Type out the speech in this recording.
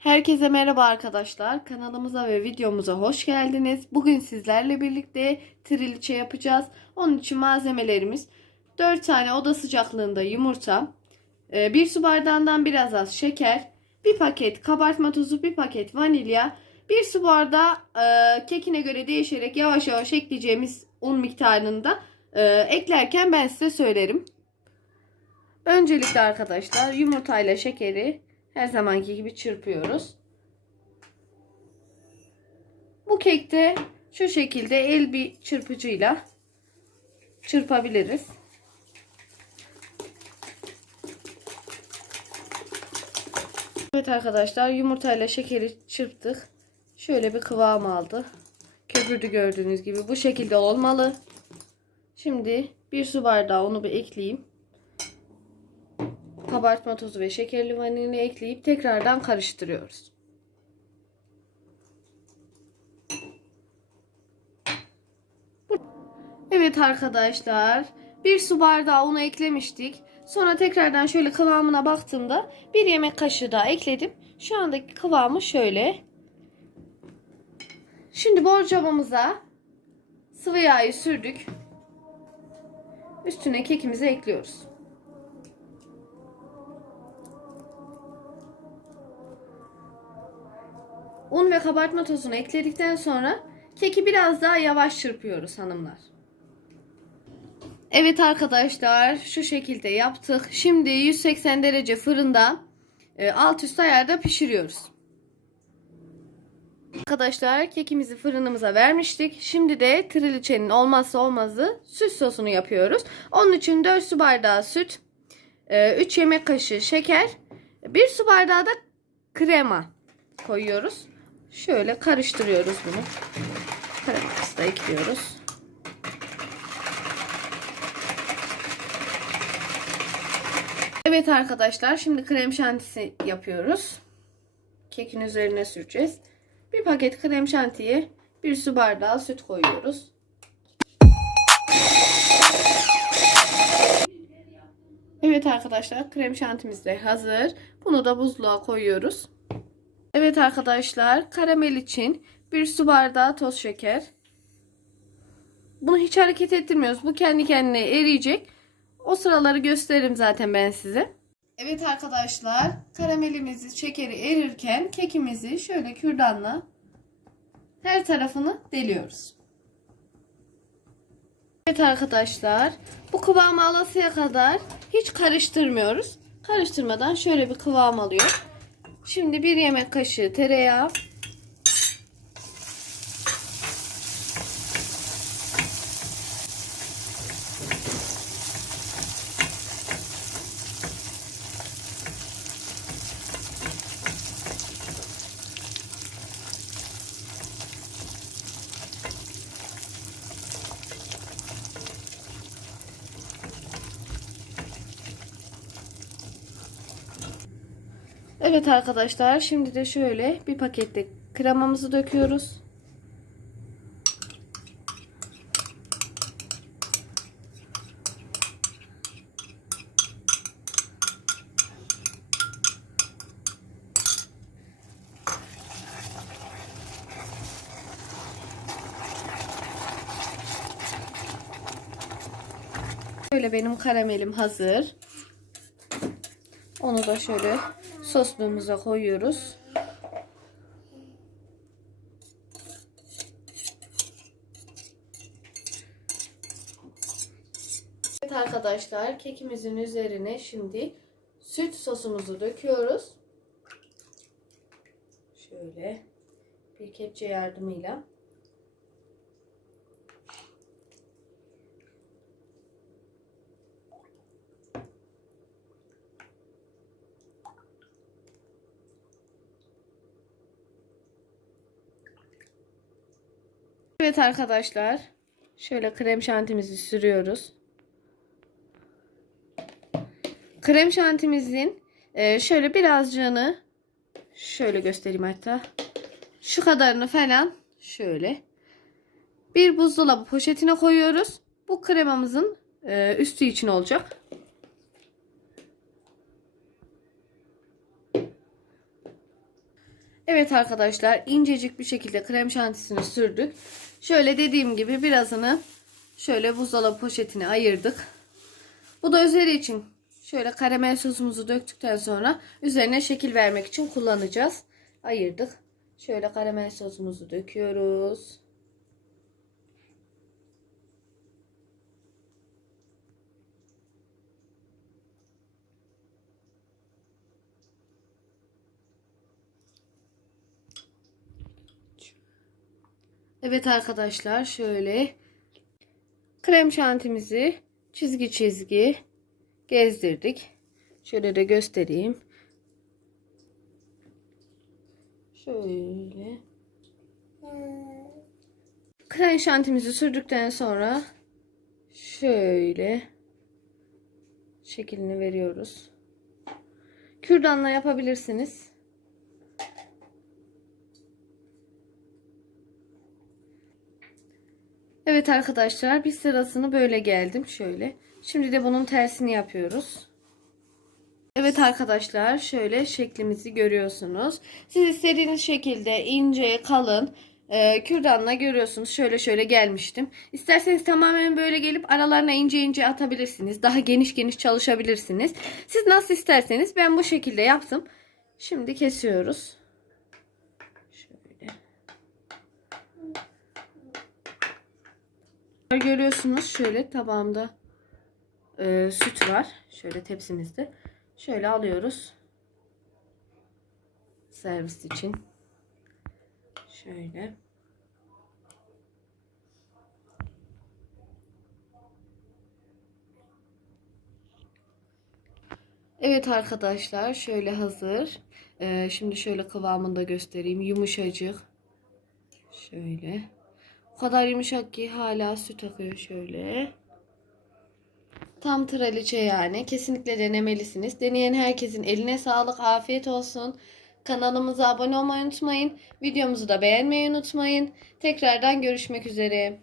Herkese merhaba arkadaşlar. Kanalımıza ve videomuza hoş geldiniz. Bugün sizlerle birlikte triliçe yapacağız. Onun için malzemelerimiz 4 tane oda sıcaklığında yumurta, 1 su bardağından biraz az şeker, 1 paket kabartma tozu, 1 paket vanilya, 1 su bardağı e, kekine göre değişerek yavaş yavaş ekleyeceğimiz un miktarında e, eklerken ben size söylerim. Öncelikle arkadaşlar yumurtayla şekeri her zamanki gibi çırpıyoruz. Bu kekte şu şekilde el bir çırpıcıyla çırpabiliriz. Evet arkadaşlar yumurtayla şekeri çırptık. Şöyle bir kıvam aldı. Köpürdü gördüğünüz gibi. Bu şekilde olmalı. Şimdi bir su bardağı unu bir ekleyeyim kabartma tozu ve şekerli vanilini ekleyip tekrardan karıştırıyoruz. Evet arkadaşlar bir su bardağı unu eklemiştik. Sonra tekrardan şöyle kıvamına baktığımda bir yemek kaşığı daha ekledim. Şu andaki kıvamı şöyle. Şimdi borcamamıza sıvı yağı sürdük. Üstüne kekimizi ekliyoruz. Kabartma tozunu ekledikten sonra keki biraz daha yavaş çırpıyoruz hanımlar. Evet arkadaşlar şu şekilde yaptık. Şimdi 180 derece fırında e, alt üst ayarda pişiriyoruz. Arkadaşlar kekimizi fırınımıza vermiştik. Şimdi de triliçenin olmazsa olmazı süt sosunu yapıyoruz. Onun için 4 su bardağı süt, 3 yemek kaşığı şeker, 1 su bardağı da krema koyuyoruz. Şöyle karıştırıyoruz bunu. Kreması da ekliyoruz. Evet arkadaşlar şimdi krem şantisi yapıyoruz. Kekin üzerine süreceğiz. Bir paket krem şantiye bir su bardağı süt koyuyoruz. Evet arkadaşlar krem şantimiz de hazır. Bunu da buzluğa koyuyoruz. Evet arkadaşlar karamel için bir su bardağı toz şeker. Bunu hiç hareket ettirmiyoruz. Bu kendi kendine eriyecek. O sıraları gösteririm zaten ben size. Evet arkadaşlar karamelimizi şekeri erirken kekimizi şöyle kürdanla her tarafını deliyoruz. Evet arkadaşlar bu kıvamı alasıya kadar hiç karıştırmıyoruz. Karıştırmadan şöyle bir kıvam alıyor. Şimdi bir yemek kaşığı tereyağı. Evet arkadaşlar şimdi de şöyle bir pakette kremamızı döküyoruz. Böyle benim karamelim hazır. Onu da şöyle sosluğumuza koyuyoruz. Evet arkadaşlar kekimizin üzerine şimdi süt sosumuzu döküyoruz. Şöyle bir kepçe yardımıyla. Evet arkadaşlar. Şöyle krem şantimizi sürüyoruz. Krem şantimizin e, şöyle birazcığını şöyle göstereyim hatta. Şu kadarını falan şöyle bir buzdolabı poşetine koyuyoruz. Bu kremamızın e, üstü için olacak. Evet arkadaşlar incecik bir şekilde krem şantisini sürdük. Şöyle dediğim gibi birazını şöyle buzdolabı poşetine ayırdık. Bu da üzeri için şöyle karamel sosumuzu döktükten sonra üzerine şekil vermek için kullanacağız. Ayırdık. Şöyle karamel sosumuzu döküyoruz. Evet arkadaşlar şöyle krem şantimizi çizgi çizgi gezdirdik. Şöyle de göstereyim. Şöyle. Krem şantimizi sürdükten sonra şöyle şeklini veriyoruz. Kürdanla yapabilirsiniz. Evet arkadaşlar bir sırasını böyle geldim şöyle. Şimdi de bunun tersini yapıyoruz. Evet arkadaşlar şöyle şeklimizi görüyorsunuz. Siz istediğiniz şekilde ince kalın e, kürdanla görüyorsunuz. Şöyle şöyle gelmiştim. İsterseniz tamamen böyle gelip aralarına ince ince atabilirsiniz. Daha geniş geniş çalışabilirsiniz. Siz nasıl isterseniz ben bu şekilde yaptım. Şimdi kesiyoruz. Şöyle. Görüyorsunuz şöyle tabağımda e, süt var. Şöyle tepsimizde. Şöyle alıyoruz. Servis için. Şöyle. Evet arkadaşlar şöyle hazır. Ee, şimdi şöyle kıvamını da göstereyim. Yumuşacık. Şöyle. O kadar yumuşak ki hala süt akıyor şöyle. Tam traliçe yani. Kesinlikle denemelisiniz. Deneyen herkesin eline sağlık, afiyet olsun. Kanalımıza abone olmayı unutmayın. Videomuzu da beğenmeyi unutmayın. Tekrardan görüşmek üzere.